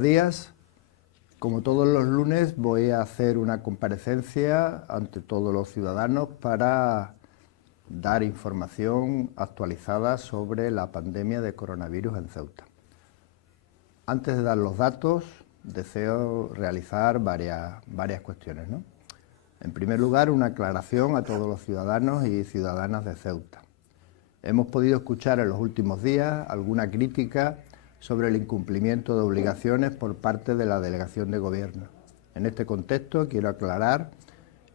buenos días. Como todos los lunes voy a hacer una comparecencia ante todos los ciudadanos para dar información actualizada sobre la pandemia de coronavirus en Ceuta. Antes de dar los datos, deseo realizar varias cuestiones, ¿no? En primer lugar, una aclaración a todos los ciudadanos y ciudadanas de Ceuta. Hemos podido escuchar en los últimos días alguna crítica sobre el incumplimiento de obligaciones por parte de la Delegación de Gobierno. En este contexto quiero aclarar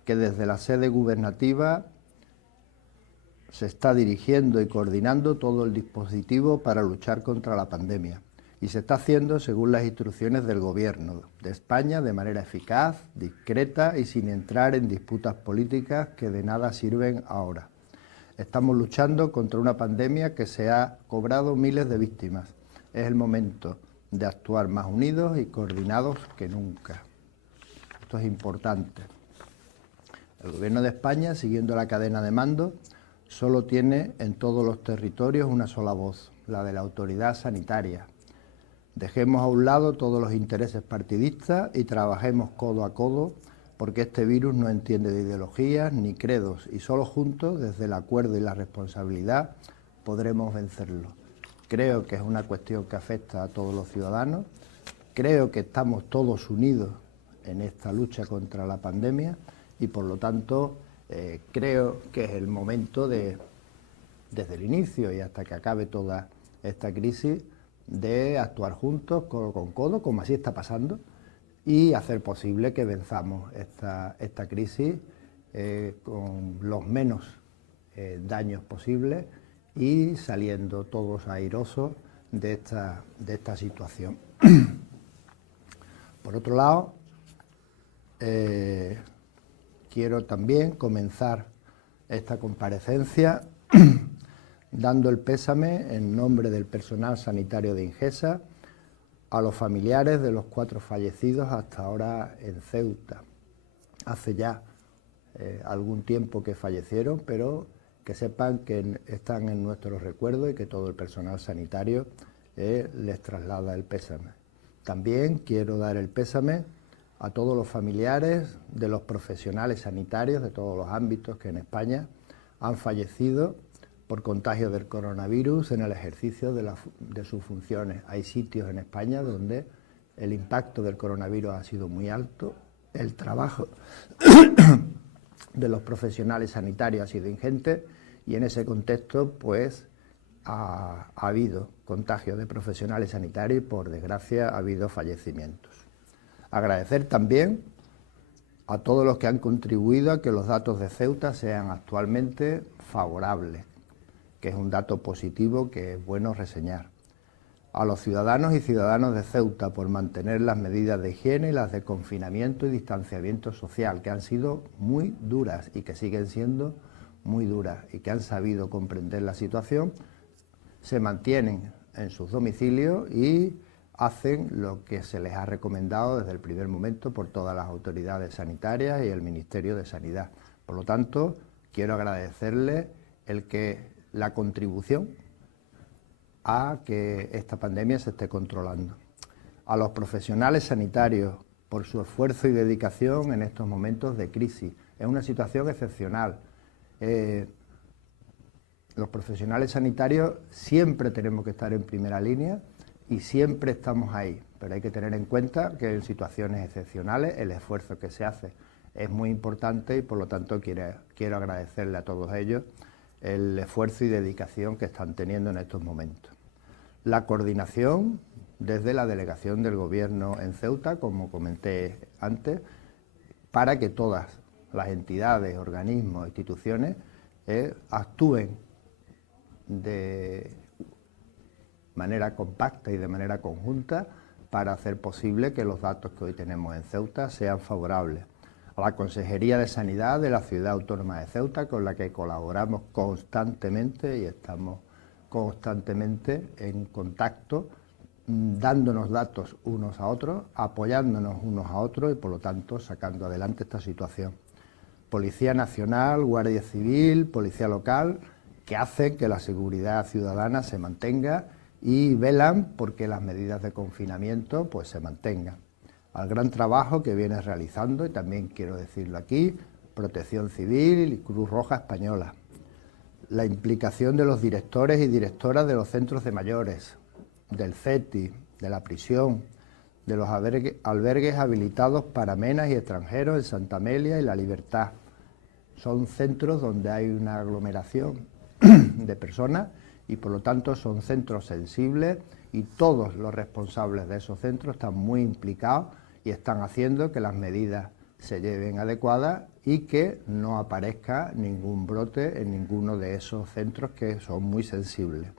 que desde la sede gubernativa se está dirigiendo y coordinando todo el dispositivo para luchar contra la pandemia y se está haciendo según las instrucciones del Gobierno de España de manera eficaz, discreta y sin entrar en disputas políticas que de nada sirven ahora. Estamos luchando contra una pandemia que se ha cobrado miles de víctimas. Es el momento de actuar más unidos y coordinados que nunca. Esto es importante. El Gobierno de España, siguiendo la cadena de mando, solo tiene en todos los territorios una sola voz, la de la autoridad sanitaria. Dejemos a un lado todos los intereses partidistas y trabajemos codo a codo porque este virus no entiende de ideologías ni credos y solo juntos, desde el acuerdo y la responsabilidad, podremos vencerlo. Creo que es una cuestión que afecta a todos los ciudadanos, creo que estamos todos unidos en esta lucha contra la pandemia y por lo tanto creo que es el momento desde el inicio y hasta que acabe toda esta crisis, de actuar juntos, codo con codo, como así está pasando, y hacer posible que venzamos esta crisis con los menos daños posibles y saliendo todos airosos de esta situación. Por otro lado, quiero también comenzar esta comparecencia dando el pésame en nombre del personal sanitario de Ingesa a los familiares de los 4 fallecidos hasta ahora en Ceuta. Hace ya algún tiempo que fallecieron, pero que sepan que están en nuestros recuerdos y que todo el personal sanitario les traslada el pésame. También quiero dar el pésame a todos los familiares de los profesionales sanitarios de todos los ámbitos que en España han fallecido por contagio del coronavirus en el ejercicio de sus funciones. Hay sitios en España donde el impacto del coronavirus ha sido muy alto, el trabajo de los profesionales sanitarios ha sido ingente y en ese contexto pues ha habido contagio de profesionales sanitarios y por desgracia ha habido fallecimientos. Agradecer también a todos los que han contribuido a que los datos de Ceuta sean actualmente favorables, que es un dato positivo que es bueno reseñar. A los ciudadanos y ciudadanas de Ceuta por mantener las medidas de higiene y las de confinamiento y distanciamiento social, que han sido muy duras y que siguen siendo muy duras y que han sabido comprender la situación, se mantienen en sus domicilios y hacen lo que se les ha recomendado desde el primer momento por todas las autoridades sanitarias y el Ministerio de Sanidad. Por lo tanto, quiero agradecerles la contribución a que esta pandemia se esté controlando. A los profesionales sanitarios por su esfuerzo y dedicación en estos momentos de crisis. Es una situación excepcional. Los profesionales sanitarios siempre tenemos que estar en primera línea y siempre estamos ahí, pero hay que tener en cuenta que en situaciones excepcionales el esfuerzo que se hace es muy importante y por lo tanto quiero agradecerle a todos ellos el esfuerzo y dedicación que están teniendo en estos momentos. La coordinación desde la delegación del Gobierno en Ceuta, como comenté antes, para que todas las entidades, organismos, instituciones actúen de manera compacta y de manera conjunta para hacer posible que los datos que hoy tenemos en Ceuta sean favorables. A la Consejería de Sanidad de la Ciudad Autónoma de Ceuta, con la que colaboramos constantemente y estamos constantemente en contacto, dándonos datos unos a otros, apoyándonos unos a otros y por lo tanto sacando adelante esta situación. Policía Nacional, Guardia Civil, Policía Local, que hacen que la seguridad ciudadana se mantenga y velan porque las medidas de confinamiento pues se mantengan. Al gran trabajo que viene realizando, y también quiero decirlo aquí, Protección Civil y Cruz Roja Española, la implicación de los directores y directoras de los centros de mayores, del CETI, de la prisión, de los albergues habilitados para menas y extranjeros en Santa Amelia y La Libertad. Son centros donde hay una aglomeración de personas y por lo tanto son centros sensibles y todos los responsables de esos centros están muy implicados y están haciendo que las medidas se lleven adecuadas y que no aparezca ningún brote en ninguno de esos centros que son muy sensibles.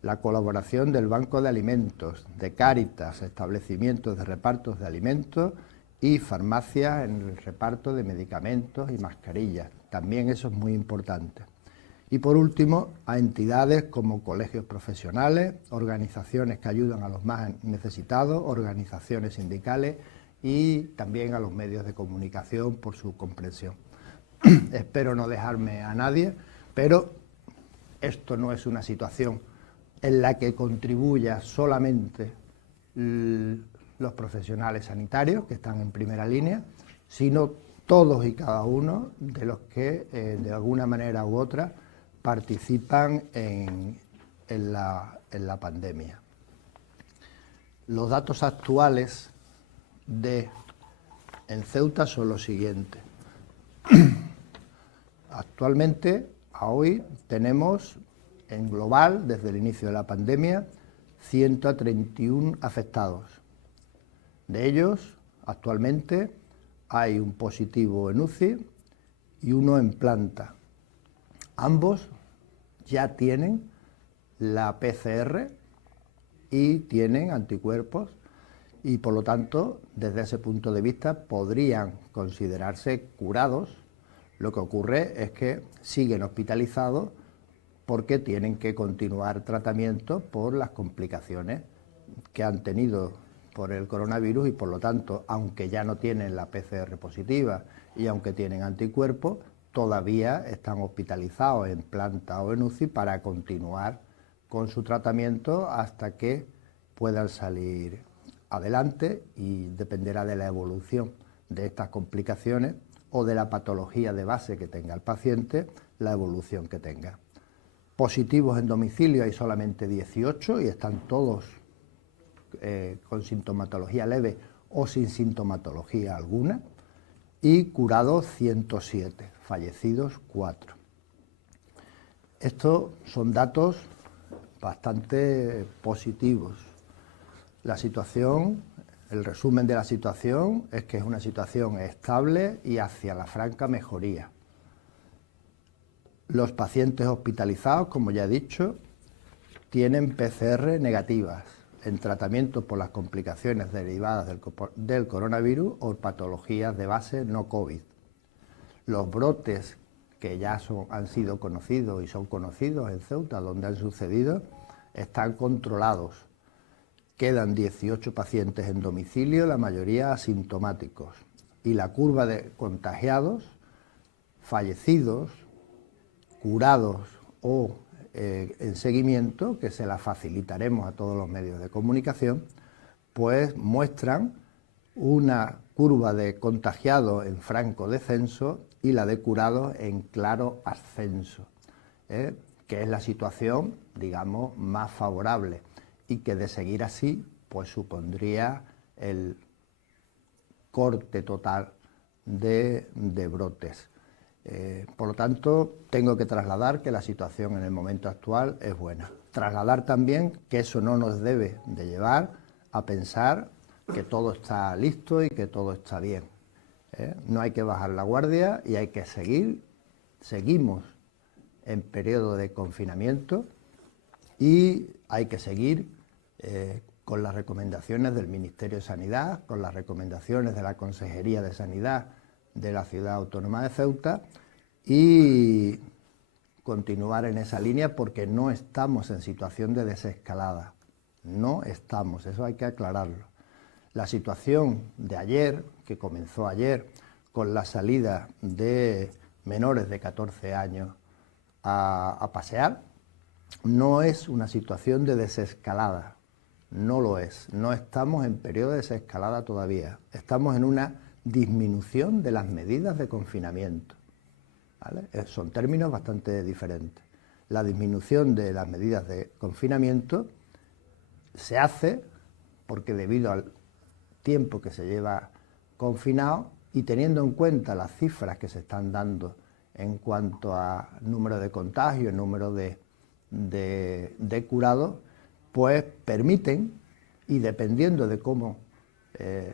La colaboración del Banco de Alimentos, de Cáritas, establecimientos de repartos de alimentos y farmacias en el reparto de medicamentos y mascarillas. También eso es muy importante. Y por último, a entidades como colegios profesionales, organizaciones que ayudan a los más necesitados, organizaciones sindicales y también a los medios de comunicación por su comprensión. Espero no dejarme a nadie, pero esto no es una situación en la que contribuya solamente los profesionales sanitarios que están en primera línea, sino todos y cada uno de los que de alguna manera u otra participan en la pandemia. Los datos actuales en Ceuta son los siguientes. Actualmente, a hoy, tenemos en global, desde el inicio de la pandemia, 131 afectados. De ellos, actualmente, hay un positivo en UCI y uno en planta. Ambos ya tienen la PCR y tienen anticuerpos y, por lo tanto, desde ese punto de vista, podrían considerarse curados. Lo que ocurre es que siguen hospitalizados porque tienen que continuar tratamiento por las complicaciones que han tenido por el coronavirus y, por lo tanto, aunque ya no tienen la PCR positiva y aunque tienen anticuerpos, todavía están hospitalizados en planta o en UCI para continuar con su tratamiento hasta que puedan salir adelante, y dependerá de la evolución de estas complicaciones o de la patología de base que tenga el paciente, la evolución que tenga. Positivos en domicilio hay solamente 18 y están todos con sintomatología leve o sin sintomatología alguna, y curados 107, fallecidos 4. Estos son datos bastante positivos. La situación, el resumen de la situación es que es una situación estable y hacia la franca mejoría. Los pacientes hospitalizados, como ya he dicho, tienen PCR negativas en tratamiento por las complicaciones derivadas del coronavirus o patologías de base no COVID. Los brotes que ya han sido conocidos y son conocidos en Ceuta, donde han sucedido, están controlados. Quedan 18 pacientes en domicilio, la mayoría asintomáticos, y la curva de contagiados, fallecidos, curados o en seguimiento, que se la facilitaremos a todos los medios de comunicación, pues muestran una curva de contagiados en franco descenso y la de curados en claro ascenso, que es la situación, digamos, más favorable, y que de seguir así, pues supondría el corte total de brotes. Por lo tanto, tengo que trasladar que la situación en el momento actual es buena. Trasladar también que eso no nos debe de llevar a pensar que todo está listo y que todo está bien. No hay que bajar la guardia y hay que seguir. Seguimos en periodo de confinamiento y hay que seguir con las recomendaciones del Ministerio de Sanidad, con las recomendaciones de la Consejería de Sanidad de la Ciudad Autónoma de Ceuta, y continuar en esa línea porque no estamos en situación de desescalada. No estamos, eso hay que aclararlo. La situación de ayer, que comenzó ayer, con la salida de menores de 14 años a pasear, no es una situación de desescalada, no lo es, no estamos en periodo de desescalada todavía, estamos en una disminución de las medidas de confinamiento, ¿vale? Son términos bastante diferentes. La disminución de las medidas de confinamiento se hace porque debido al tiempo que se lleva confinado y teniendo en cuenta las cifras que se están dando en cuanto a número de contagios, número de curados, pues permiten, y dependiendo de cómo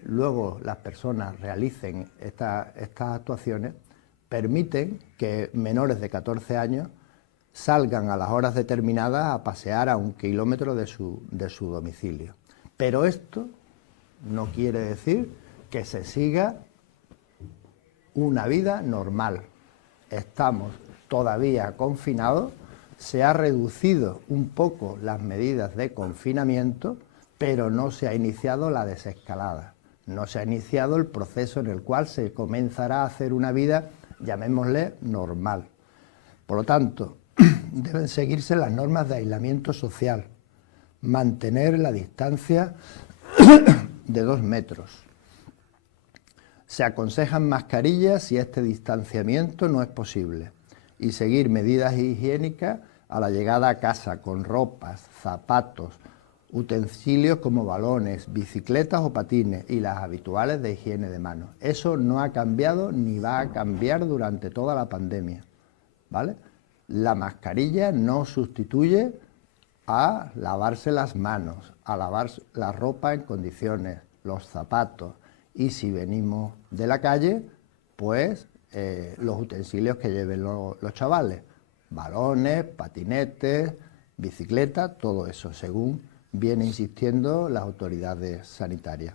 luego las personas realicen estas actuaciones, permiten que menores de 14 años salgan a las horas determinadas a pasear a 1 kilómetro de su domicilio. Pero esto no quiere decir que se siga una vida normal. Estamos todavía confinados, se ha reducido un poco las medidas de confinamiento, pero no se ha iniciado la desescalada, no se ha iniciado el proceso en el cual se comenzará a hacer una vida, llamémosle, normal. Por lo tanto, deben seguirse las normas de aislamiento social, mantener la distancia de 2 metros. Se aconsejan mascarillas si este distanciamiento no es posible y seguir medidas higiénicas a la llegada a casa con ropas, zapatos, utensilios como balones, bicicletas o patines y las habituales de higiene de manos. Eso no ha cambiado ni va a cambiar durante toda la pandemia, ¿vale? La mascarilla no sustituye a lavarse las manos, a lavar la ropa en condiciones, los zapatos, y si venimos de la calle, pues los utensilios que lleven los chavales, balones, patinetes, bicicletas, todo eso, según viene insistiendo las autoridades sanitarias.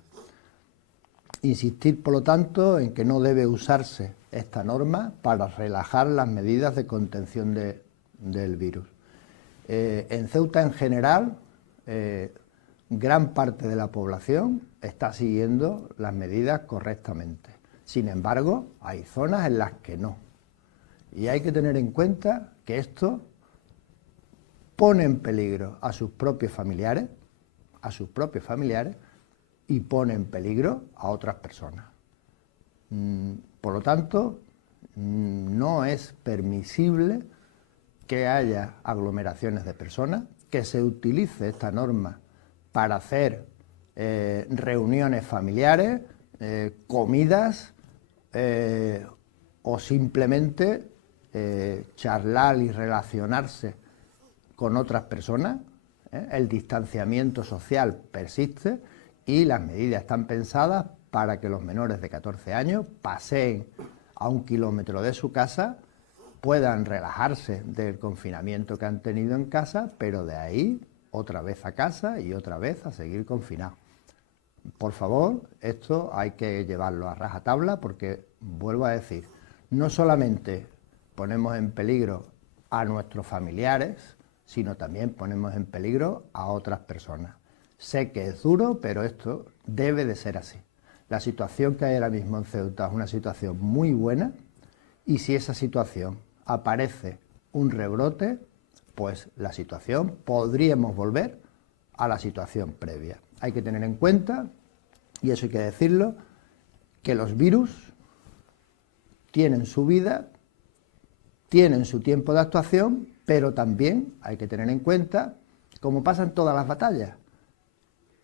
Insistir, por lo tanto, en que no debe usarse esta norma para relajar las medidas de contención del virus. En Ceuta en general, gran parte de la población está siguiendo las medidas correctamente. Sin embargo, hay zonas en las que no. Y hay que tener en cuenta que esto pone en peligro a sus propios familiares, y pone en peligro a otras personas. Por lo tanto, no es permisible que haya aglomeraciones de personas, que se utilice esta norma para hacer reuniones familiares, comidas o simplemente charlar y relacionarse con otras personas. El distanciamiento social persiste y las medidas están pensadas para que los menores de 14 años paseen a 1 kilómetro de su casa, puedan relajarse del confinamiento que han tenido en casa, pero de ahí otra vez a casa y otra vez a seguir confinados. Por favor, esto hay que llevarlo a rajatabla porque, vuelvo a decir, no solamente ponemos en peligro a nuestros familiares, sino también ponemos en peligro a otras personas. Sé que es duro, pero esto debe de ser así. La situación que hay ahora mismo en Ceuta es una situación muy buena y si esa situación aparece un rebrote, pues la situación podríamos volver a la situación previa. Hay que tener en cuenta, y eso hay que decirlo, que los virus tienen su vida, tienen su tiempo de actuación, pero también hay que tener en cuenta, como pasa en todas las batallas,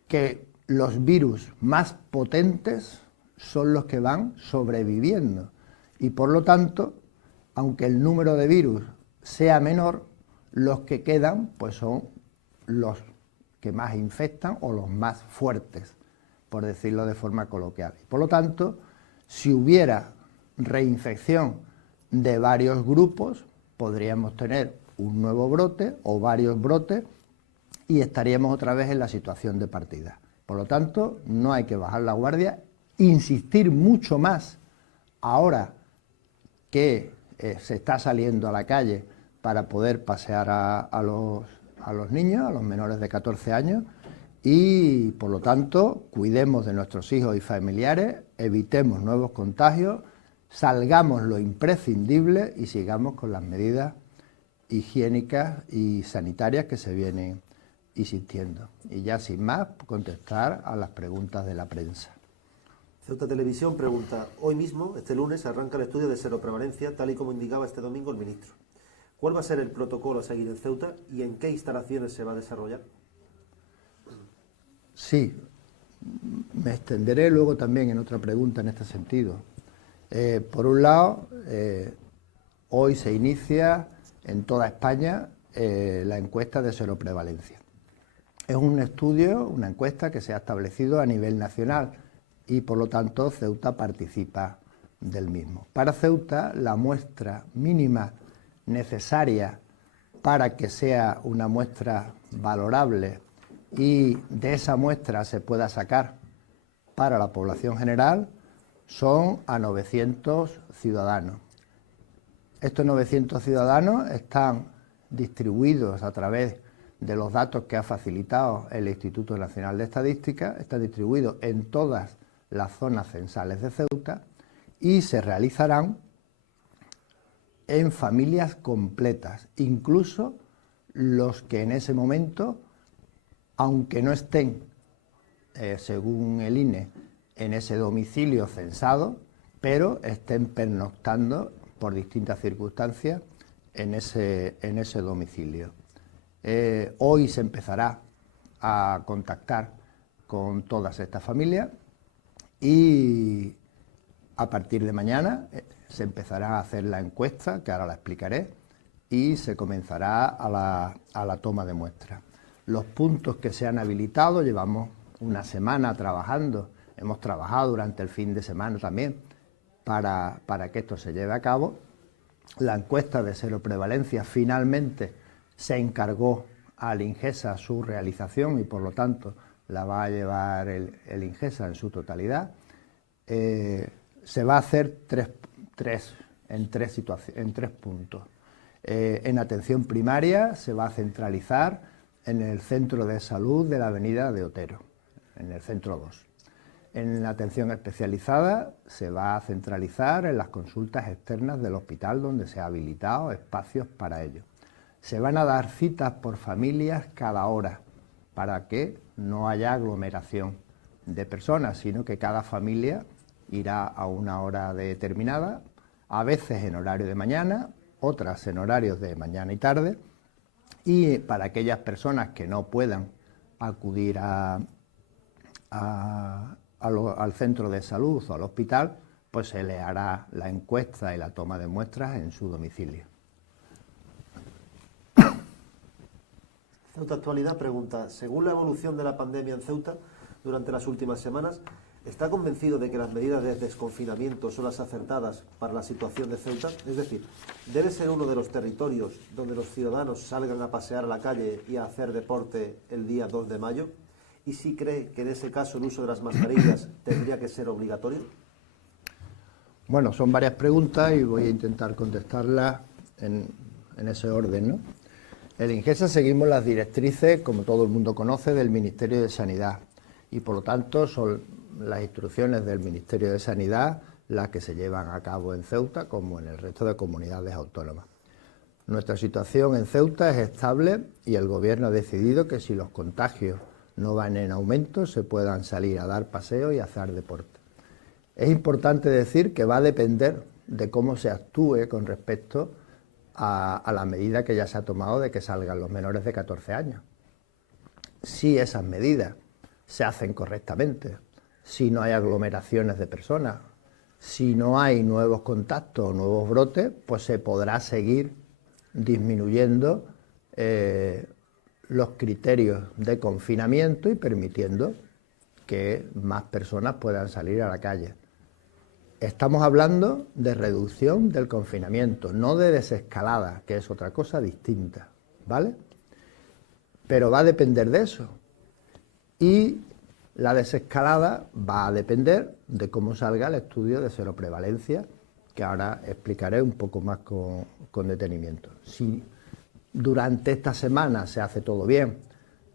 que los virus más potentes son los que van sobreviviendo y por lo tanto, aunque el número de virus sea menor, los que quedan pues son los que más infectan o los más fuertes, por decirlo de forma coloquial. Por lo tanto, si hubiera reinfección de varios grupos, podríamos tener un nuevo brote o varios brotes y estaríamos otra vez en la situación de partida. Por lo tanto, no hay que bajar la guardia, insistir mucho más ahora que se está saliendo a la calle para poder pasear a los niños, a los menores de 14 años, y por lo tanto cuidemos de nuestros hijos y familiares, evitemos nuevos contagios, salgamos lo imprescindible y sigamos con las medidas higiénicas y sanitarias que se vienen insistiendo. Y ya sin más, contestar a las preguntas de la prensa. Ceuta Televisión pregunta: hoy mismo, este lunes, arranca el estudio de seroprevalencia, tal y como indicaba este domingo el ministro. ¿Cuál va a ser el protocolo a seguir en Ceuta y en qué instalaciones se va a desarrollar? Sí, me extenderé luego también en otra pregunta en este sentido. Por un lado, hoy se inicia en toda España la encuesta de seroprevalencia. Es un estudio, una encuesta que se ha establecido a nivel nacional y por lo tanto Ceuta participa del mismo. Para Ceuta, la muestra mínima necesaria para que sea una muestra valorable y de esa muestra se pueda sacar para la población general son a 900 ciudadanos. Estos 900 ciudadanos están distribuidos a través de los datos que ha facilitado el Instituto Nacional de Estadística, están distribuidos en todas las zonas censales de Ceuta y se realizarán en familias completas, incluso los que en ese momento, aunque no estén, según el INE, en ese domicilio censado, pero estén pernoctando por distintas circunstancias en ese domicilio. Hoy se empezará a contactar con todas estas familias y a partir de mañana se empezará a hacer la encuesta, que ahora la explicaré, y se comenzará a la toma de muestras. Los puntos que se han habilitado, llevamos una semana trabajando, hemos trabajado durante el fin de semana también para que esto se lleve a cabo. La encuesta de seroprevalencia finalmente se encargó al INGESA su realización y por lo tanto la va a llevar el INGESA en su totalidad. Se va a hacer en tres puntos. En atención primaria se va a centralizar en el centro de salud de la avenida de Otero, en el centro 2. En la atención especializada se va a centralizar en las consultas externas del hospital donde se ha habilitado espacios para ello. Se van a dar citas por familias cada hora para que no haya aglomeración de personas, sino que cada familia irá a una hora determinada, a veces en horario de mañana, otras en horarios de mañana y tarde, y para aquellas personas que no puedan acudir al centro de salud o al hospital, pues se le hará la encuesta y la toma de muestras en su domicilio. Ceuta Actualidad pregunta: según la evolución de la pandemia en Ceuta durante las últimas semanas, ¿está convencido de que las medidas de desconfinamiento son las acertadas para la situación de Ceuta? Es decir, ¿debe ser uno de los territorios donde los ciudadanos salgan a pasear a la calle y a hacer deporte el día 2 de mayo? ¿Y si cree que en ese caso el uso de las mascarillas tendría que ser obligatorio? Bueno, son varias preguntas y voy a intentar contestarlas en ese orden, ¿no? En el INGESA seguimos las directrices, como todo el mundo conoce, del Ministerio de Sanidad y por lo tanto son las instrucciones del Ministerio de Sanidad las que se llevan a cabo en Ceuta como en el resto de comunidades autónomas. Nuestra situación en Ceuta es estable y el Gobierno ha decidido que si los contagios no van en aumento se puedan salir a dar paseos y a hacer deporte. Es importante decir que va a depender de cómo se actúe con respecto a la medida que ya se ha tomado de que salgan los menores de 14 años. Si esas medidas se hacen correctamente, si no hay aglomeraciones de personas, si no hay nuevos contactos o nuevos brotes, pues se podrá seguir disminuyendo los criterios de confinamiento y permitiendo que más personas puedan salir a la calle. Estamos hablando de reducción del confinamiento, no de desescalada, que es otra cosa distinta, ¿vale? Pero va a depender de eso. Y la desescalada va a depender de cómo salga el estudio de seroprevalencia, que ahora explicaré un poco más con detenimiento. Si durante esta semana se hace todo bien,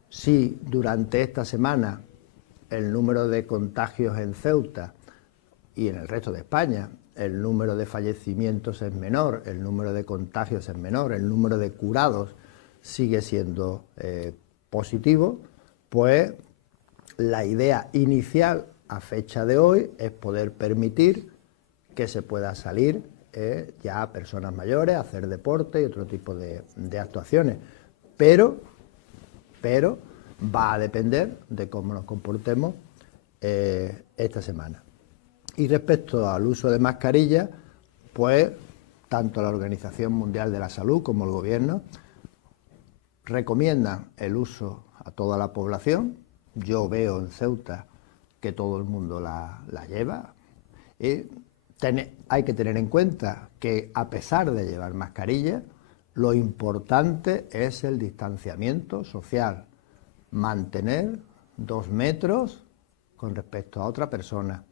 si durante esta semana el número de contagios en Ceuta y en el resto de España el número de fallecimientos es menor, el número de contagios es menor, el número de curados sigue siendo positivo, pues la idea inicial a fecha de hoy es poder permitir que se pueda salir ya a personas mayores a hacer deporte y otro tipo de actuaciones, pero va a depender de cómo nos comportemos esta semana. Y respecto al uso de mascarillas, pues tanto la Organización Mundial de la Salud como el Gobierno recomiendan el uso a toda la población. Yo veo en Ceuta que todo el mundo la lleva. Y hay que tener en cuenta que a pesar de llevar mascarilla, lo importante es el distanciamiento social, mantener 2 metros con respecto a otra persona,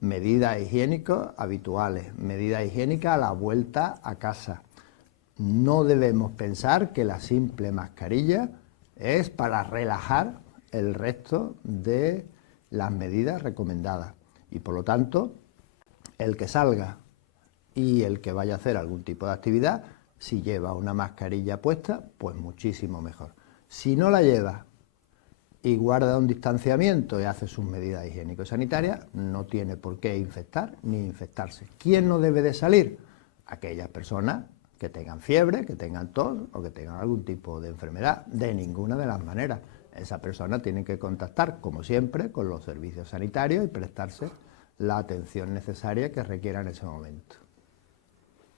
medidas higiénicas habituales, medidas higiénicas a la vuelta a casa. No debemos pensar que la simple mascarilla es para relajar el resto de las medidas recomendadas y por lo tanto el que salga y el que vaya a hacer algún tipo de actividad, si lleva una mascarilla puesta, pues muchísimo mejor. Si no la lleva y guarda un distanciamiento y hace sus medidas higiénico-sanitarias, no tiene por qué infectar ni infectarse. ¿Quién no debe de salir? Aquellas personas que tengan fiebre, que tengan tos o que tengan algún tipo de enfermedad, de ninguna de las maneras. Esa persona tiene que contactar, como siempre, con los servicios sanitarios y prestarse la atención necesaria que requiera en ese momento.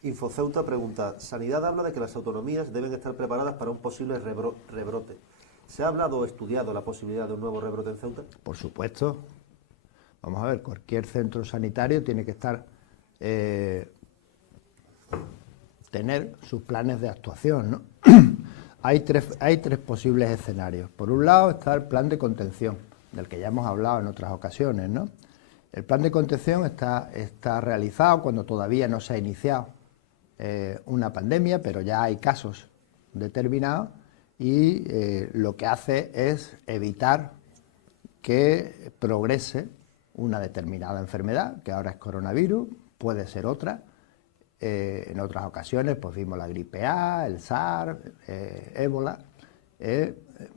Infoceuta pregunta, Sanidad habla de que las autonomías deben estar preparadas para un posible rebrote. ¿Se ha hablado o estudiado la posibilidad de un nuevo rebrote en Ceuta? Por supuesto. Vamos a ver, cualquier centro sanitario tiene que estar tener sus planes de actuación, ¿no? Hay tres posibles escenarios. Por un lado está el plan de contención, del que ya hemos hablado en otras ocasiones, ¿no? El plan de contención está realizado cuando todavía no se ha iniciado una pandemia, pero ya hay casos determinados y lo que hace es evitar que progrese una determinada enfermedad, que ahora es coronavirus, puede ser otra. En otras ocasiones pues vimos la gripe A, el SARS, ébola.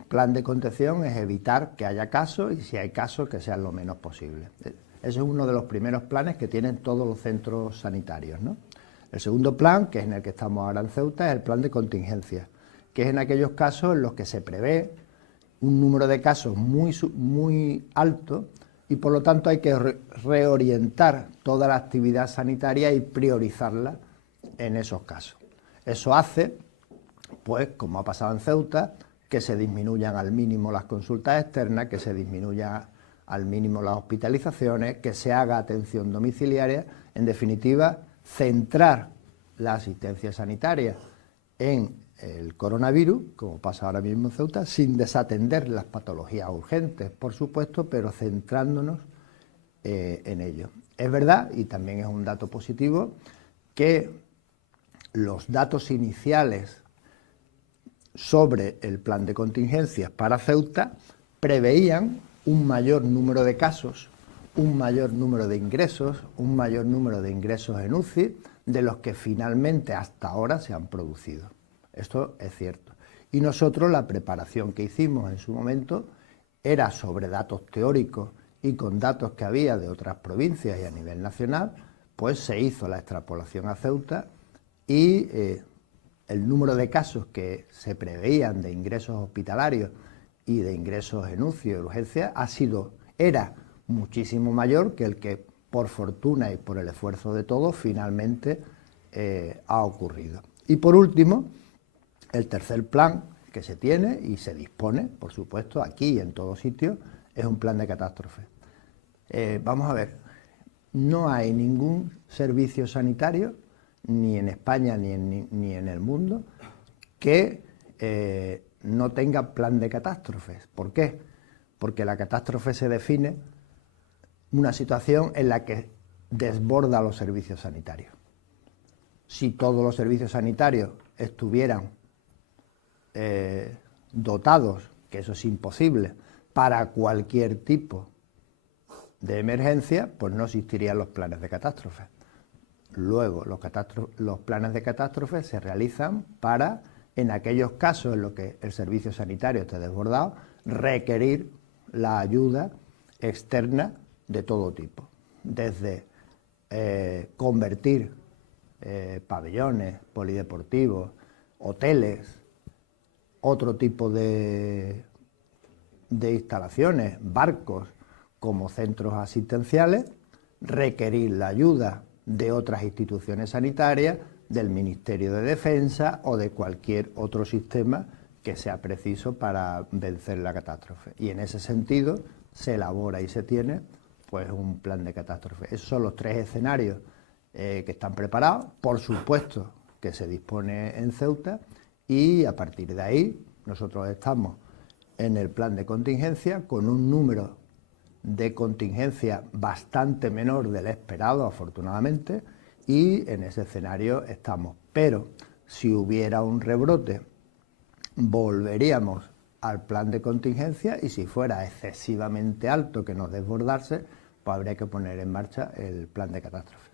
Plan de contención es evitar que haya casos y si hay casos que sean lo menos posible. Ese es uno de los primeros planes que tienen todos los centros sanitarios, ¿no? El segundo plan, que es en el que estamos ahora en Ceuta, es el plan de contingencia, que es en aquellos casos en los que se prevé un número de casos muy alto y por lo tanto hay que reorientar toda la actividad sanitaria y priorizarla en esos casos. Eso hace, pues, como ha pasado en Ceuta, que se disminuyan al mínimo las consultas externas, que se disminuyan al mínimo las hospitalizaciones, que se haga atención domiciliaria, en definitiva, centrar la asistencia sanitaria en el coronavirus, como pasa ahora mismo en Ceuta, sin desatender las patologías urgentes, por supuesto, pero centrándonos en ello. Es verdad, y también es un dato positivo, que los datos iniciales sobre el plan de contingencias para Ceuta preveían un mayor número de casos, un mayor número de ingresos, un mayor número de ingresos en UCI de los que finalmente hasta ahora se han producido. Esto es cierto. Y nosotros la preparación que hicimos en su momento era sobre datos teóricos y con datos que había de otras provincias y a nivel nacional, pues se hizo la extrapolación a Ceuta y el número de casos que se preveían de ingresos hospitalarios y de ingresos en UCI o urgencia era muchísimo mayor que el que por fortuna y por el esfuerzo de todos finalmente ha ocurrido. Y por último, el tercer plan que se tiene y se dispone, por supuesto, aquí y en todos sitios, es un plan de catástrofe. Vamos a ver, no hay ningún servicio sanitario, ni en España ni en el mundo, que no tenga plan de catástrofes. ¿Por qué? Porque la catástrofe se define una situación en la que desborda los servicios sanitarios. Si todos los servicios sanitarios estuvieran dotados, que eso es imposible, para cualquier tipo de emergencia, pues no existirían los planes de catástrofe. Luego, los planes de catástrofe se realizan para, en aquellos casos en los que el servicio sanitario esté desbordado, requerir la ayuda externa de todo tipo, desde convertir pabellones, polideportivos, hoteles, otro tipo de instalaciones, barcos, como centros asistenciales, requerir la ayuda de otras instituciones sanitarias, del Ministerio de Defensa o de cualquier otro sistema que sea preciso para vencer la catástrofe. Y en ese sentido se elabora y se tiene pues un plan de catástrofe. Esos son los 3 escenarios que están preparados, por supuesto que se dispone en Ceuta, y a partir de ahí nosotros estamos en el plan de contingencia con un número de contingencia bastante menor del esperado, afortunadamente, y en ese escenario estamos. Pero si hubiera un rebrote, volveríamos al plan de contingencia, y si fuera excesivamente alto que nos desbordase, pues habría que poner en marcha el plan de catástrofe.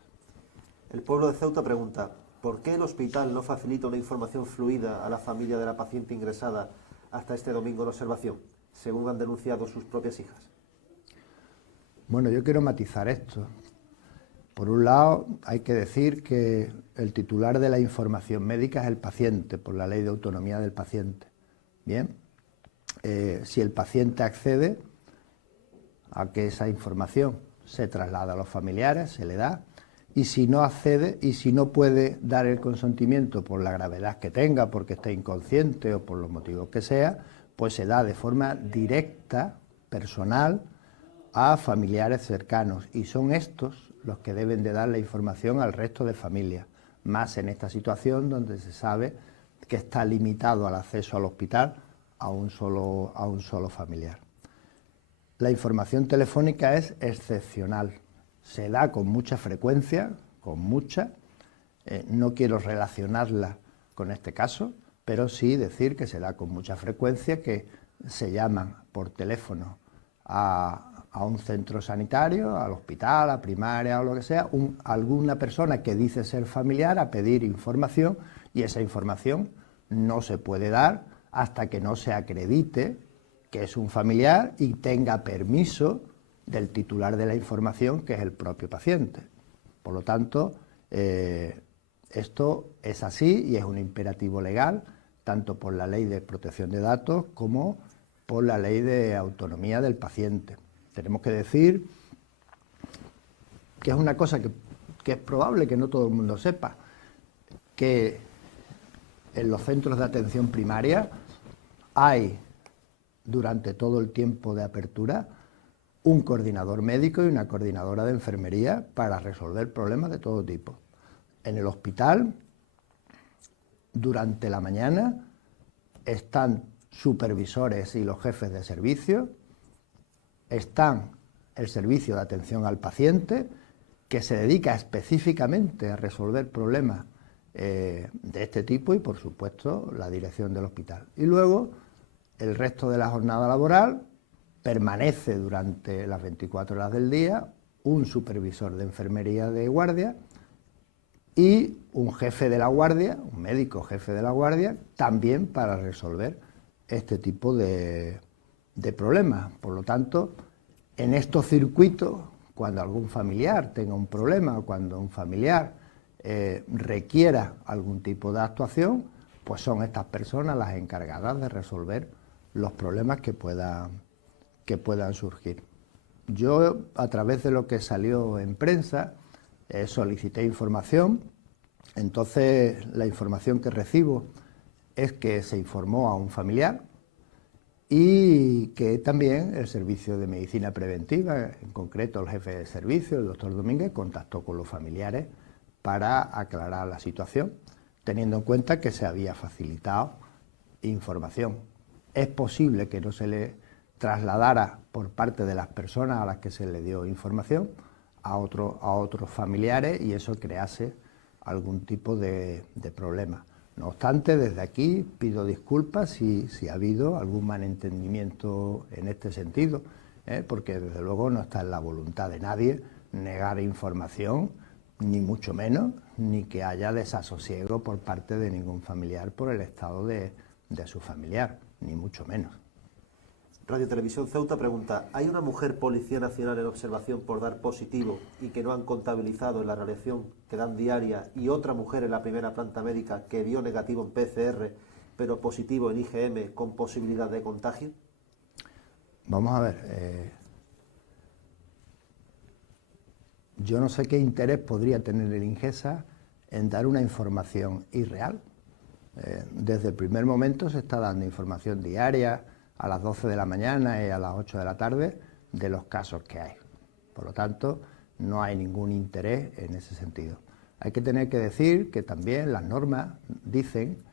El pueblo de Ceuta pregunta: ¿por qué el hospital no facilita una información fluida a la familia de la paciente ingresada hasta este domingo en observación, según han denunciado sus propias hijas? Bueno, yo quiero matizar esto. Por un lado, hay que decir que el titular de la información médica es el paciente, por la Ley de Autonomía del Paciente. Bien, si el paciente accede a que esa información se traslada a los familiares, se le da, y si no accede y si no puede dar el consentimiento por la gravedad que tenga, porque esté inconsciente o por los motivos que sea, pues se da de forma directa, personal, a familiares cercanos, y son estos los que deben de dar la información al resto de familias, más en esta situación donde se sabe que está limitado el acceso al hospital a un solo familiar. La información telefónica es excepcional, se da con mucha frecuencia, no quiero relacionarla con este caso, pero sí decir que se da con mucha frecuencia, que se llaman por teléfono a un centro sanitario, al hospital, a primaria o lo que sea, alguna persona que dice ser familiar a pedir información, y esa información no se puede dar hasta que no se acredite que es un familiar y tenga permiso del titular de la información, que es el propio paciente. Por lo tanto, esto es así y es un imperativo legal, tanto por la Ley de Protección de Datos como por la Ley de Autonomía del Paciente. Tenemos que decir que es una cosa que es probable que no todo el mundo sepa, que en los centros de atención primaria hay, durante todo el tiempo de apertura, un coordinador médico y una coordinadora de enfermería para resolver problemas de todo tipo. En el hospital, durante la mañana, están supervisores y los jefes de servicio, están el servicio de atención al paciente, que se dedica específicamente a resolver problemas de este tipo, y por supuesto la dirección del hospital. Y luego el resto de la jornada laboral permanece durante las 24 horas del día un supervisor de enfermería de guardia y un jefe de la guardia, un médico jefe de la guardia, también para resolver este tipo de problemas. Por lo tanto, en estos circuitos, cuando algún familiar tenga un problema o cuando un familiar requiera algún tipo de actuación, pues son estas personas las encargadas de resolver los problemas que puedan surgir. Yo, a través de lo que salió en prensa, solicité información. Entonces, la información que recibo es que se informó a un familiar y que también el Servicio de Medicina Preventiva, en concreto el jefe de servicio, el doctor Domínguez, contactó con los familiares para aclarar la situación, teniendo en cuenta que se había facilitado información. Es posible que no se le trasladara por parte de las personas a las que se le dio información a otros familiares, y eso crease algún tipo de problema. No obstante, desde aquí pido disculpas si ha habido algún malentendimiento en este sentido, porque desde luego no está en la voluntad de nadie negar información ni mucho menos, ni que haya desasosiego por parte de ningún familiar por el estado de su familiar, ni mucho menos. Radio Televisión Ceuta pregunta, ¿hay una mujer Policía Nacional en observación por dar positivo y que no han contabilizado en la radiación que dan diaria, y otra mujer en la primera planta médica que dio negativo en PCR pero positivo en IgM con posibilidad de contagio? Vamos a ver, yo no sé qué interés podría tener el Ingesa en dar una información irreal. Desde el primer momento se está dando información diaria a las 12 de la mañana y a las 8 de la tarde de los casos que hay. Por lo tanto, no hay ningún interés en ese sentido. Hay que tener que decir que también las normas dicen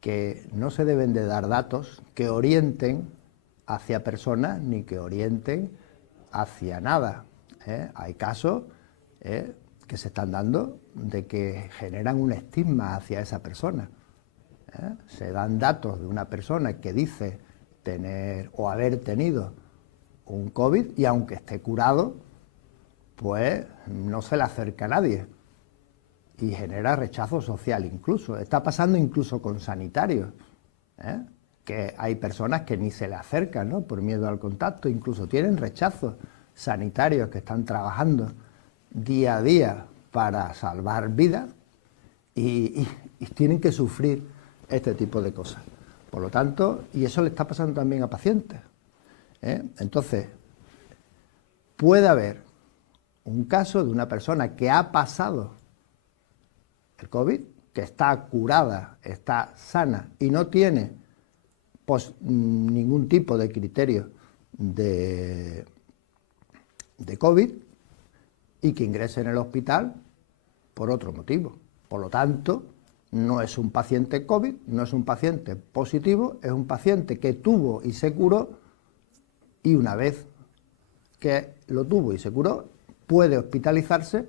que no se deben de dar datos que orienten hacia personas ni que orienten hacia nada. Hay casos que se están dando de que generan un estigma hacia esa persona. Se dan datos de una persona que dice tener o haber tenido un COVID y aunque esté curado, pues no se le acerca a nadie y genera rechazo social incluso. Está pasando incluso con sanitarios, que hay personas que ni se le acercan, ¿no?, por miedo al contacto, incluso tienen rechazos sanitarios que están trabajando día a día para salvar vidas y tienen que sufrir este tipo de cosas. Por lo tanto, y eso le está pasando también a pacientes. Entonces, puede haber un caso de una persona que ha pasado el COVID, que está curada, está sana y no tiene ningún tipo de criterio de COVID y que ingrese en el hospital por otro motivo. Por lo tanto, no es un paciente COVID, no es un paciente positivo, es un paciente que tuvo y se curó y una vez que lo tuvo y se curó puede hospitalizarse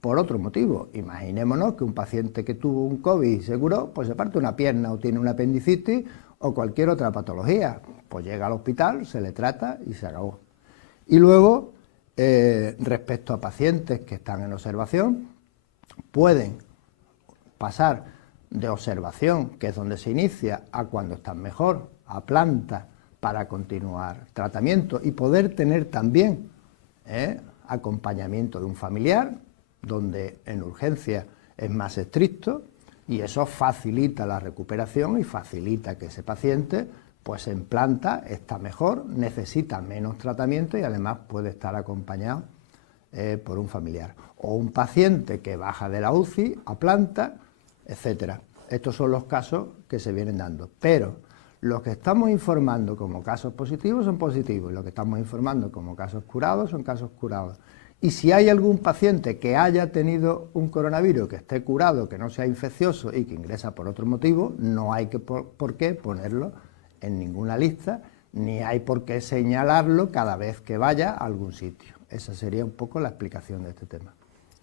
por otro motivo. Imaginémonos que un paciente que tuvo un COVID y se curó, pues se parte una pierna o tiene una apendicitis o cualquier otra patología. Pues llega al hospital, se le trata y se acabó. Y luego, respecto a pacientes que están en observación, pueden pasar de observación, que es donde se inicia, a cuando están mejor, a planta para continuar tratamiento y poder tener también acompañamiento de un familiar, donde en urgencia es más estricto y eso facilita la recuperación y facilita que ese paciente pues en planta está mejor, necesita menos tratamiento y además puede estar acompañado por un familiar. O un paciente que baja de la UCI a planta, etcétera. Estos son los casos que se vienen dando. Pero los que estamos informando como casos positivos son positivos y los que estamos informando como casos curados son casos curados. Y si hay algún paciente que haya tenido un coronavirus, que esté curado, que no sea infeccioso y que ingresa por otro motivo, no hay por qué ponerlo en ninguna lista, ni hay por qué señalarlo cada vez que vaya a algún sitio. Esa sería un poco la explicación de este tema.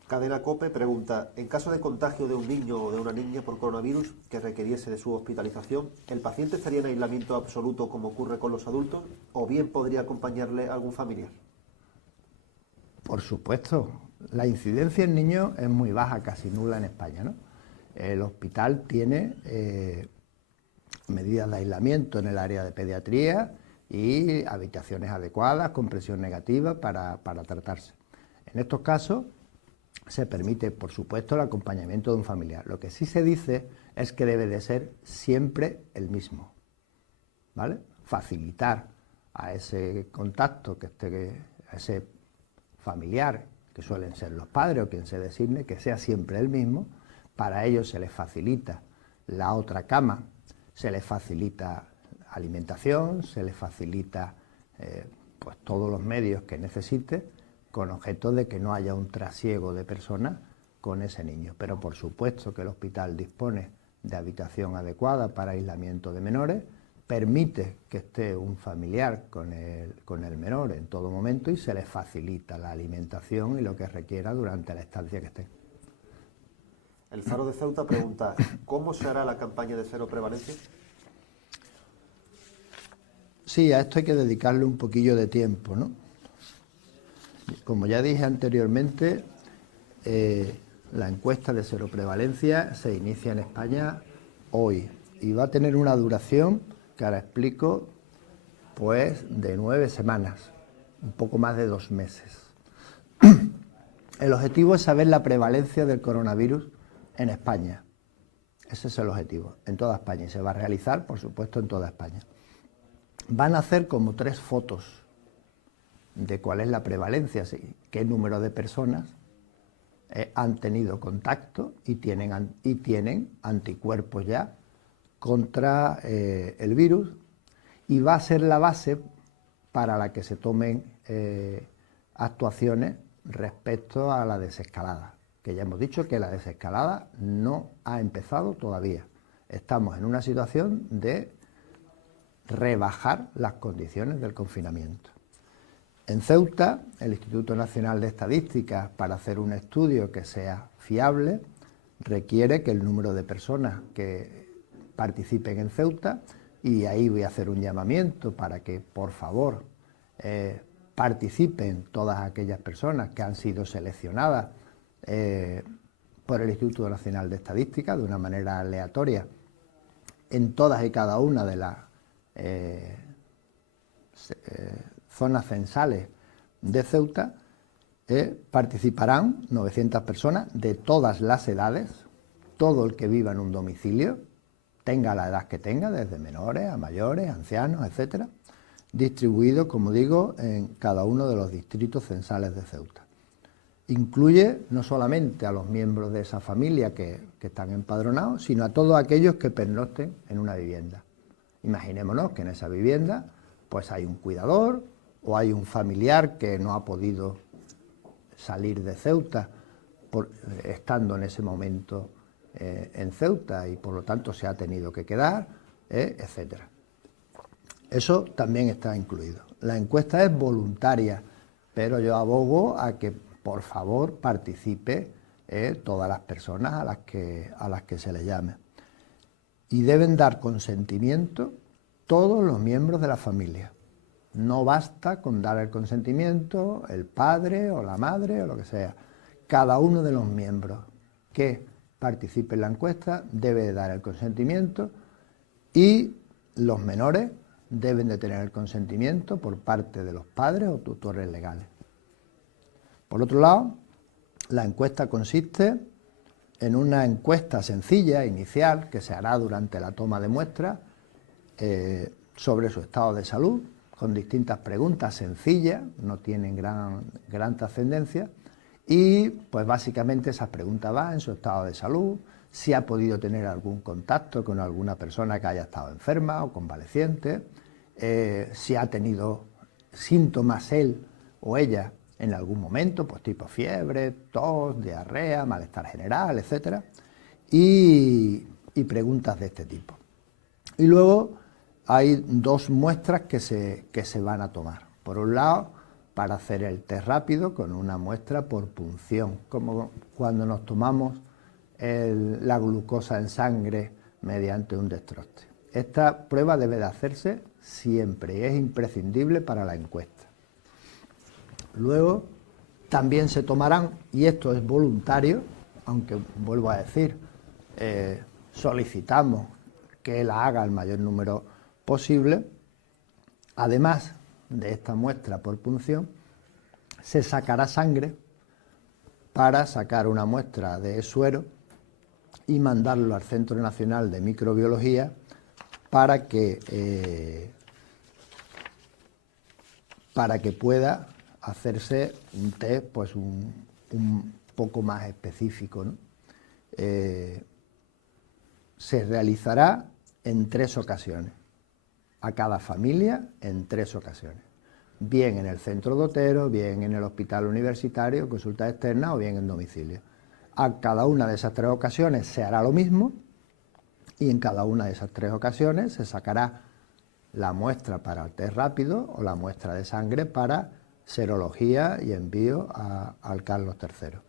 Cadena COPE pregunta, en caso de contagio de un niño o de una niña por coronavirus que requiriese de su hospitalización, ¿el paciente estaría en aislamiento absoluto como ocurre con los adultos o bien podría acompañarle algún familiar? Por supuesto, la incidencia en niños es muy baja, casi nula en España, ¿no? El hospital tiene medidas de aislamiento en el área de pediatría y habitaciones adecuadas con presión negativa para tratarse. En estos casos se permite, por supuesto, el acompañamiento de un familiar. Lo que sí se dice es que debe de ser siempre el mismo, ¿vale? Facilitar a ese contacto, a ese familiar, que suelen ser los padres o quien se designe, que sea siempre el mismo. Para ello se les facilita la otra cama, se les facilita alimentación, se les facilita pues todos los medios que necesite, con objeto de que no haya un trasiego de personas con ese niño. Pero por supuesto que el hospital dispone de habitación adecuada para aislamiento de menores, permite que esté un familiar con el menor en todo momento y se les facilita la alimentación y lo que requiera durante la estancia que esté. El Faro de Ceuta pregunta, ¿cómo se hará la campaña de cero prevalencia? Sí, a esto hay que dedicarle un poquillo de tiempo, ¿no? Como ya dije anteriormente, la encuesta de seroprevalencia se inicia en España hoy y va a tener una duración, que ahora explico, pues de 9 semanas, un poco más de 2 meses. El objetivo es saber la prevalencia del coronavirus en España. Ese es el objetivo, en toda España, y se va a realizar, por supuesto, en toda España. Van a hacer como 3 fotos de cuál es la prevalencia, ¿sí? Qué número de personas han tenido contacto y tienen anticuerpos ya contra el virus, y va a ser la base para la que se tomen actuaciones respecto a la desescalada, que ya hemos dicho que la desescalada no ha empezado todavía. Estamos en una situación de rebajar las condiciones del confinamiento. En Ceuta, el Instituto Nacional de Estadística, para hacer un estudio que sea fiable, requiere que el número de personas que participen en Ceuta, y ahí voy a hacer un llamamiento para que, por favor, participen todas aquellas personas que han sido seleccionadas por el Instituto Nacional de Estadística de una manera aleatoria en todas y cada una de las zonas censales de Ceuta. Participarán 900 personas de todas las edades, todo el que viva en un domicilio, tenga la edad que tenga, desde menores a mayores, ancianos, etcétera, distribuido, como digo, en cada uno de los distritos censales de Ceuta. Incluye no solamente a los miembros de esa familia que están empadronados, sino a todos aquellos que pernocten en una vivienda. Imaginémonos que en esa vivienda pues hay un cuidador o hay un familiar que no ha podido salir de Ceuta estando en ese momento en Ceuta y por lo tanto se ha tenido que quedar, etcétera. Eso también está incluido. La encuesta es voluntaria, pero yo abogo a que por favor participe todas las personas a las que se les llame. Y deben dar consentimiento todos los miembros de la familia. No basta con dar el consentimiento el padre o la madre o lo que sea. Cada uno de los miembros que participe en la encuesta debe dar el consentimiento, y los menores deben de tener el consentimiento por parte de los padres o tutores legales. Por otro lado, la encuesta consiste en una encuesta sencilla, inicial, que se hará durante la toma de muestras sobre su estado de salud, con distintas preguntas sencillas, no tienen gran trascendencia, y pues básicamente esas preguntas van en su estado de salud, si ha podido tener algún contacto con alguna persona que haya estado enferma o convaleciente, si ha tenido síntomas él o ella en algún momento, pues tipo fiebre, tos, diarrea, malestar general, etcétera, y preguntas de este tipo. Y luego hay 2 muestras que se van a tomar. Por un lado, para hacer el test rápido con una muestra por punción, como cuando nos tomamos la glucosa en sangre mediante un dextroste. Esta prueba debe de hacerse siempre y es imprescindible para la encuesta. Luego también se tomarán, y esto es voluntario, aunque vuelvo a decir, solicitamos que la haga el mayor número posible, además de esta muestra por punción, se sacará sangre para sacar una muestra de suero y mandarlo al Centro Nacional de Microbiología para que pueda hacerse un test pues un poco más específico, ¿no? Se realizará en 3 ocasiones, a cada familia en 3 ocasiones, bien en el centro de Otero, bien en el hospital universitario, consulta externa o bien en domicilio. A cada una de esas 3 ocasiones se hará lo mismo, y en cada una de esas 3 ocasiones se sacará la muestra para el test rápido o la muestra de sangre para serología y envío al Carlos III.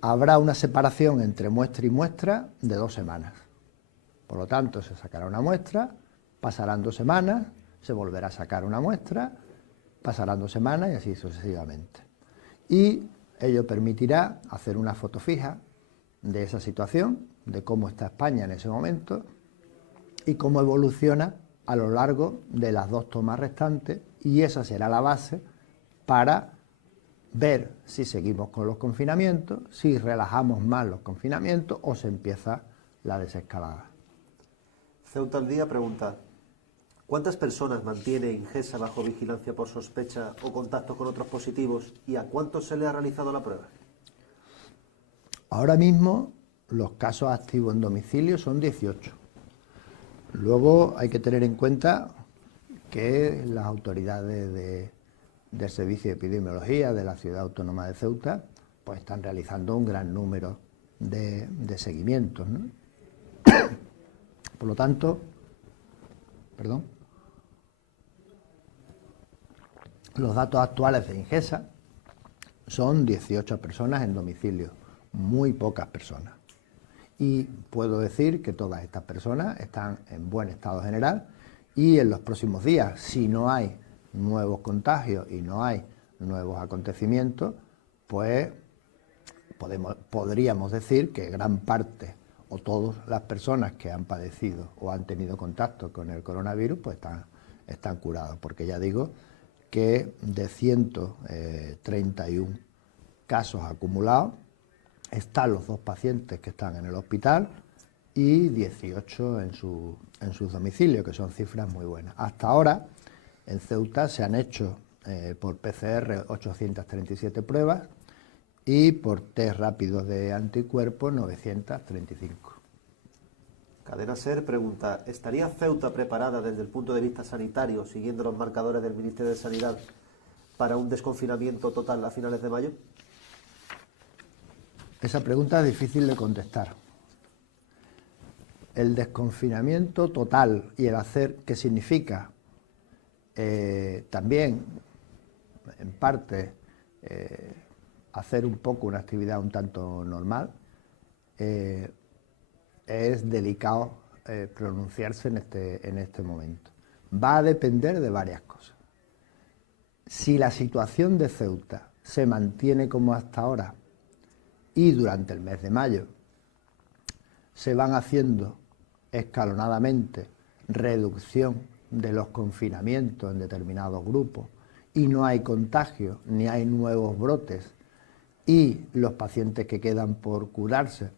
Habrá una separación entre muestra y muestra de 2 semanas. Por lo tanto, se sacará una muestra, pasarán 2 semanas, se volverá a sacar una muestra, pasarán 2 semanas y así sucesivamente. Y Ello permitirá hacer una foto fija de esa situación, de cómo está España en ese momento y cómo evoluciona a lo largo de las 2 tomas restantes, y esa será la base para ver si seguimos con los confinamientos, si relajamos más los confinamientos o se empieza la desescalada. Ceuta al Día pregunta: ¿cuántas personas mantiene Ingesa bajo vigilancia por sospecha o contacto con otros positivos y a cuántos se le ha realizado la prueba? Ahora mismo los casos activos en domicilio son 18. Luego hay que tener en cuenta que las autoridades del Servicio de Epidemiología de la Ciudad Autónoma de Ceuta pues están realizando un gran número de seguimientos, ¿no? Por lo tanto, los datos actuales de Ingesa son 18 personas en domicilio, muy pocas personas. Y puedo decir que todas estas personas están en buen estado general y en los próximos días, si no hay nuevos contagios y no hay nuevos acontecimientos, pues podríamos decir que gran parte o todas las personas que han padecido o han tenido contacto con el coronavirus pues están curados, porque ya digo que de 131 casos acumulados están los 2 pacientes que están en el hospital y 18 en sus domicilios, que son cifras muy buenas. Hasta ahora en Ceuta se han hecho por PCR 837 pruebas y por test rápidos de anticuerpos 935. Cadena SER pregunta: ¿estaría Ceuta preparada desde el punto de vista sanitario, siguiendo los marcadores del Ministerio de Sanidad, para un desconfinamiento total a finales de mayo? Esa pregunta es difícil de contestar. El desconfinamiento total y el hacer, ¿qué significa? También, en parte, hacer un poco una actividad un tanto normal. Es delicado pronunciarse en este momento. Va a depender de varias cosas. Si la situación de Ceuta se mantiene como hasta ahora y durante el mes de mayo se van haciendo escalonadamente reducción de los confinamientos en determinados grupos y no hay contagios ni hay nuevos brotes y los pacientes que quedan por curarse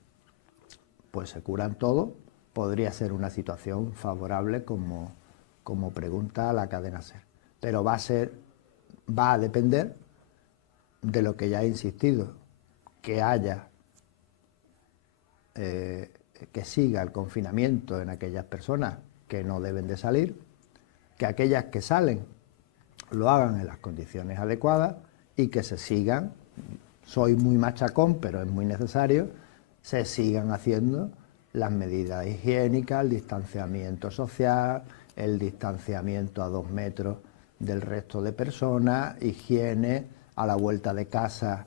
pues se curan todos, podría ser una situación favorable como pregunta la cadena SER. Pero va a depender de lo que ya he insistido, que haya, que siga el confinamiento en aquellas personas que no deben de salir, que aquellas que salen lo hagan en las condiciones adecuadas y que se sigan, soy muy machacón, pero es muy necesario, se sigan haciendo las medidas higiénicas, el distanciamiento social, el distanciamiento a 2 metros del resto de personas, higiene, a la vuelta de casa,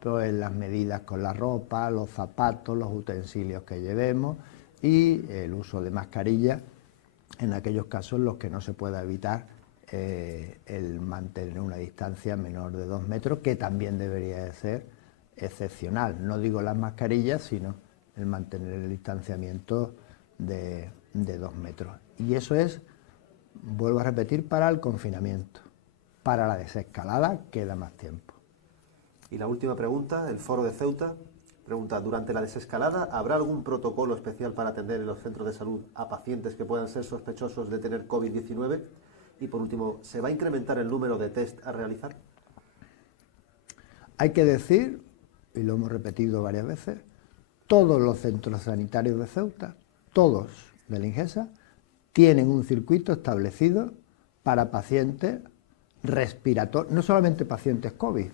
pues las medidas con la ropa, los zapatos, los utensilios que llevemos y el uso de mascarilla en aquellos casos en los que no se pueda evitar el mantener una distancia menor de 2 metros, que también debería de ser excepcional. No digo las mascarillas, sino el mantener el distanciamiento de 2 metros. Y eso es, vuelvo a repetir, para el confinamiento. Para la desescalada queda más tiempo. Y la última pregunta, el Foro de Ceuta pregunta: ¿durante la desescalada habrá algún protocolo especial para atender en los centros de salud a pacientes que puedan ser sospechosos de tener COVID-19? Y por último, ¿se va a incrementar el número de test a realizar? Hay que decir, y lo hemos repetido varias veces, todos los centros sanitarios de Ceuta, todos de la Ingesa, tienen un circuito establecido para pacientes respiratorios, no solamente pacientes COVID,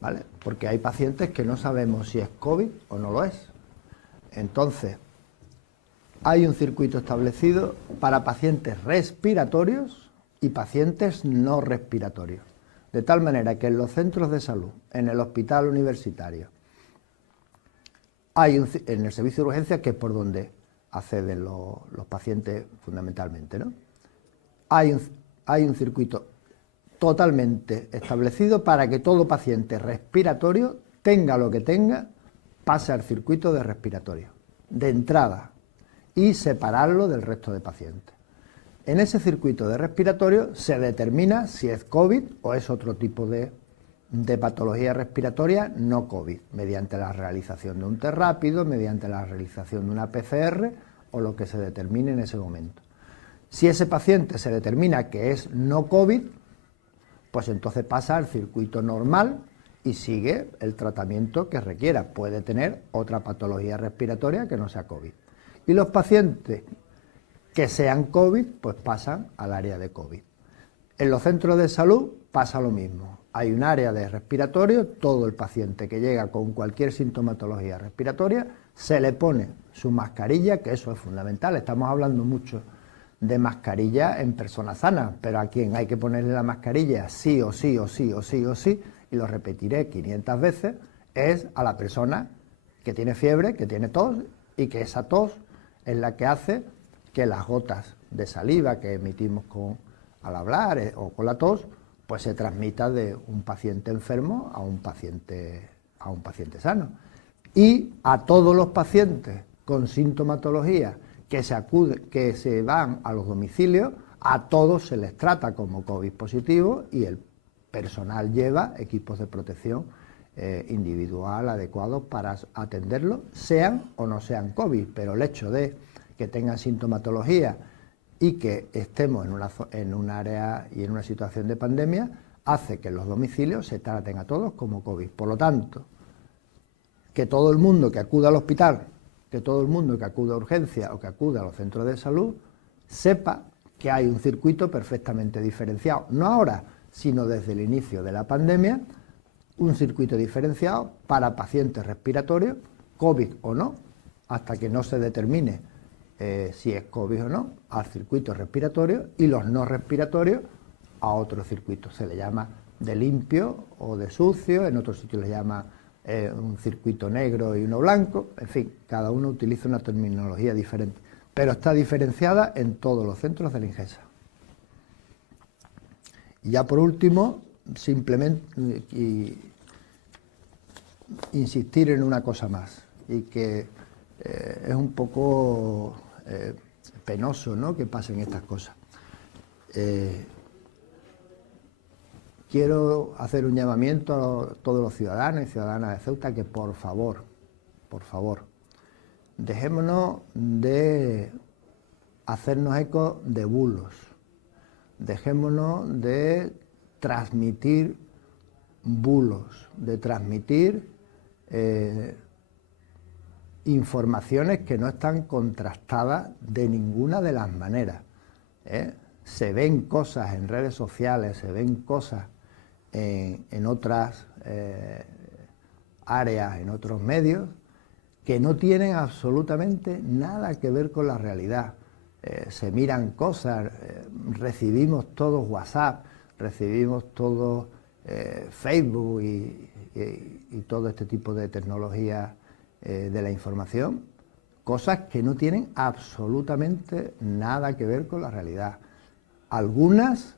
¿vale? Porque hay pacientes que no sabemos si es COVID o no lo es. Entonces, hay un circuito establecido para pacientes respiratorios y pacientes no respiratorios. De tal manera que en los centros de salud, en el hospital universitario, en el servicio de urgencias, que es por donde acceden los pacientes fundamentalmente, ¿no? Hay un circuito totalmente establecido para que todo paciente respiratorio, tenga lo que tenga, pase al circuito de respiratorio, de entrada, y separarlo del resto de pacientes. En ese circuito de respiratorio se determina si es COVID o es otro tipo de patología respiratoria no COVID, mediante la realización de un test rápido, mediante la realización de una PCR o lo que se determine en ese momento. Si ese paciente se determina que es no COVID, pues entonces pasa al circuito normal y sigue el tratamiento que requiera. Puede tener otra patología respiratoria que no sea COVID. Y los pacientes que sean COVID, pues pasan al área de COVID. En los centros de salud pasa lo mismo. Hay un área de respiratorio, todo el paciente que llega con cualquier sintomatología respiratoria, se le pone su mascarilla, que eso es fundamental. Estamos hablando mucho de mascarilla en personas sanas, pero a quien hay que ponerle la mascarilla sí o sí o sí o sí o sí, y lo repetiré 500 veces, es a la persona que tiene fiebre, que tiene tos, y que esa tos es la que hace que las gotas de saliva que emitimos al hablar o con la tos, pues se transmita de un paciente enfermo a un paciente sano. Y a todos los pacientes con sintomatología que se van a los domicilios, a todos se les trata como COVID positivo y el personal lleva equipos de protección individual adecuados para atenderlos, sean o no sean COVID, pero el hecho de que tengan sintomatología y que estemos en un área y en una situación de pandemia, hace que en los domicilios se traten a todos como COVID. Por lo tanto, que todo el mundo que acuda al hospital, que todo el mundo que acuda a urgencia o que acuda a los centros de salud, sepa que hay un circuito perfectamente diferenciado, no ahora, sino desde el inicio de la pandemia, un circuito diferenciado para pacientes respiratorios, COVID o no, hasta que no se determine si es COVID o no, al circuito respiratorio, y los no respiratorios a otro circuito. Se le llama de limpio o de sucio, en otros sitios le llama un circuito negro y uno blanco, en fin, cada uno utiliza una terminología diferente, pero está diferenciada en todos los centros de la INGESA. Y ya por último, simplemente insistir en una cosa más, y que es un poco penoso, ¿no?, que pasen estas cosas. Quiero hacer un llamamiento a todos los ciudadanos y ciudadanas de Ceuta que por favor, dejémonos de hacernos eco de bulos, dejémonos de transmitir bulos, de transmitir informaciones que no están contrastadas de ninguna de las maneras. Se ven cosas en redes sociales, se ven cosas en otras áreas, en otros medios, que no tienen absolutamente nada que ver con la realidad. Se miran cosas, recibimos todos WhatsApp, recibimos todos Facebook y todo este tipo de tecnología de la información, cosas que no tienen absolutamente nada que ver con la realidad. Algunas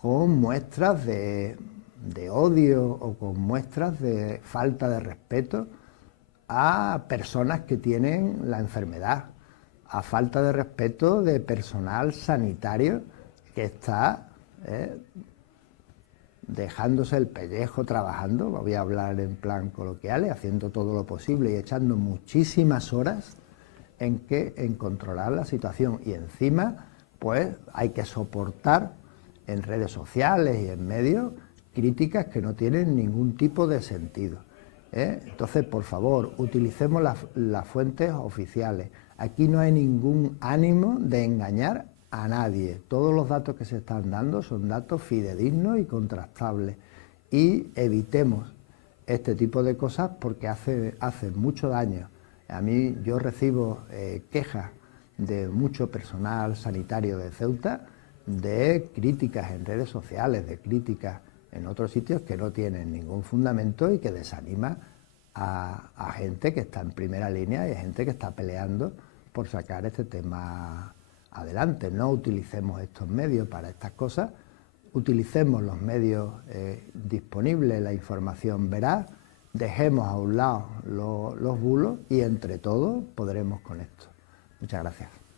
con muestras de odio o con muestras de falta de respeto a personas que tienen la enfermedad, a falta de respeto de personal sanitario que está dejándose el pellejo trabajando, voy a hablar en plan coloquial, haciendo todo lo posible y echando muchísimas horas en controlar la situación, y encima pues hay que soportar en redes sociales y en medios críticas que no tienen ningún tipo de sentido. Entonces, por favor, utilicemos las fuentes oficiales. Aquí no hay ningún ánimo de engañar a nadie. Todos los datos que se están dando son datos fidedignos y contrastables, y evitemos este tipo de cosas porque hace mucho daño. Yo recibo quejas de mucho personal sanitario de Ceuta, de críticas en redes sociales, de críticas en otros sitios que no tienen ningún fundamento y que desanima a gente que está en primera línea y a gente que está peleando por sacar este tema adelante. No utilicemos estos medios para estas cosas, utilicemos los medios disponibles, la información veraz, dejemos a un lado los bulos y entre todos podremos con esto. Muchas gracias.